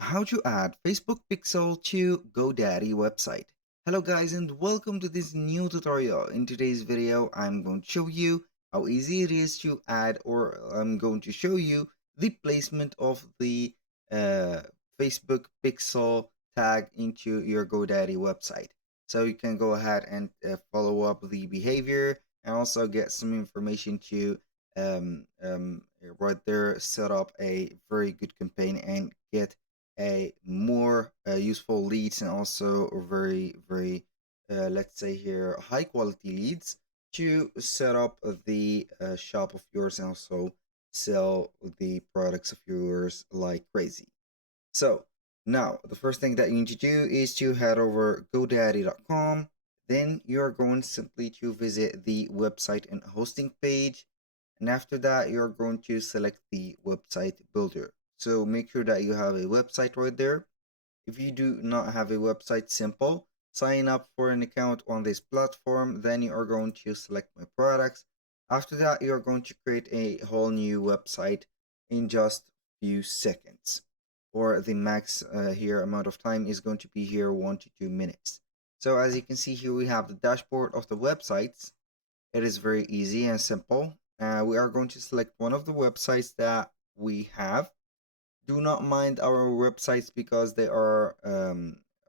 How to add Facebook pixel to GoDaddy website. Hello guys and welcome to this new tutorial. In today's video I'm going to show you how easy it is to add, or I'm going to show you the placement of the uh, Facebook pixel tag into your GoDaddy website. So you can go ahead and follow up the behavior and also get some information to um, um, right there set up a very good campaign and get a more useful leads, and also very let's say here high quality leads to set up the shop of yours and also sell the products of yours like crazy. So now the first thing that you need to do is to head over godaddy.com. Then you're going simply to visit the website and hosting page, and after that you're going to select the website builder. So make sure that you have a website right there. If you do not have a website, simple, sign up for an account on this platform. Then you are going to select my products. After that you are going to create a whole new website in just a few seconds, or the max here amount of time is going to be here 1 to 2 minutes. So as you can see here, we have the dashboard of the websites. It is very easy and simple. We are going to select one of the websites that we have. Do not mind our websites because they are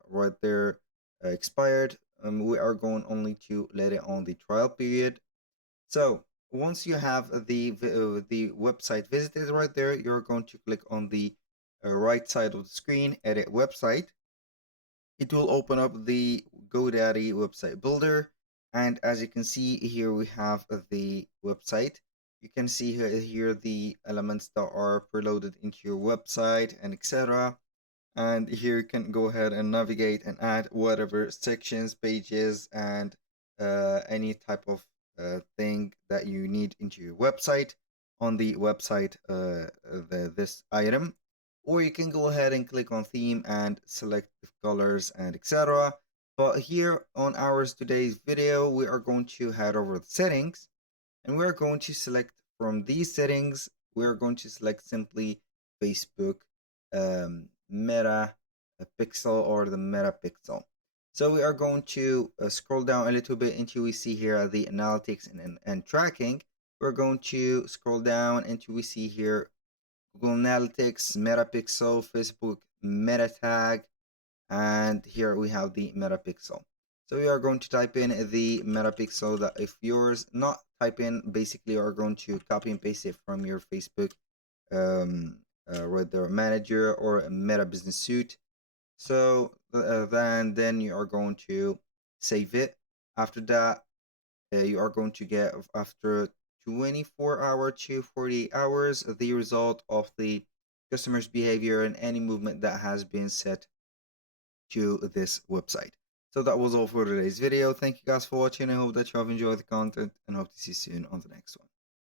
right there expired. We are going only to let it on the trial period. So once you have the website visited right there, you're going to click on the right side of the screen, edit website. It will open up the GoDaddy website builder, and as you can see here, we have the website. You can see here the elements that are preloaded into your website and etc. And here you can go ahead and navigate and add whatever sections, pages, and any type of thing that you need into your website on the website, this item. Or you can go ahead and click on theme and select the colors and etc. But here on ours today's video, we are going to head over the settings, and we're going to select from these settings, we're going to select simply Facebook meta pixel, or the meta pixel. So we are going to scroll down a little bit until we see here the analytics and tracking. We're going to scroll down until we see here Google Analytics, Meta Pixel, Facebook Meta Tag, and here we have the Metapixel. So we are going to type in the Metapixel. That if yours not type in, basically you are going to copy and paste it from your Facebook right there, manager or a Meta Business Suite. So then you are going to save it. After that, you are going to get, after 24 hours to 48 hours, the result of the customer's behavior and any movement that has been set to this website. So that was all for today's video. Thank you guys for watching. I hope that you have enjoyed the content and hope to see you soon on the next one.